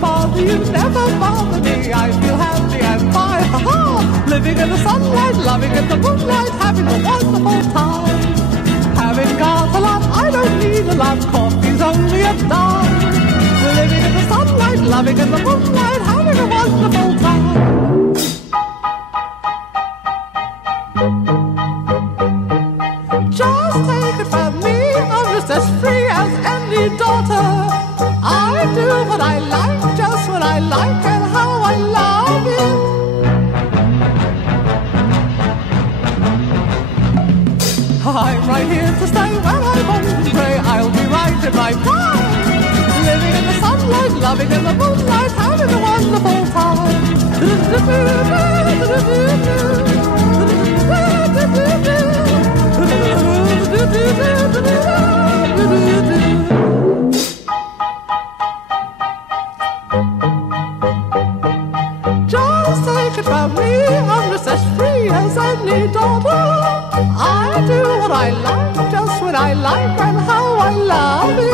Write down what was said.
father, you never bother me. I feel happy and fine, ha-ha. Living in the sunlight, loving in the moonlight, having a wonderful time. Having got a lot, I don't need a lot, coffee's only a dime. Living in the sunlight, loving in the moonlight, having a wonderful time. Just take it from me, I'm just as free as any daughter. I do what I like, just what I like, and how I love it. I'm right here to stay when I'm old and grey. I'll be right in my prime. Living in the sunlight, loving in the moonlight, having a wonderful time. Just take it from me, I'm just as free as any daughter. I do what I like, just what I like, and how I love it.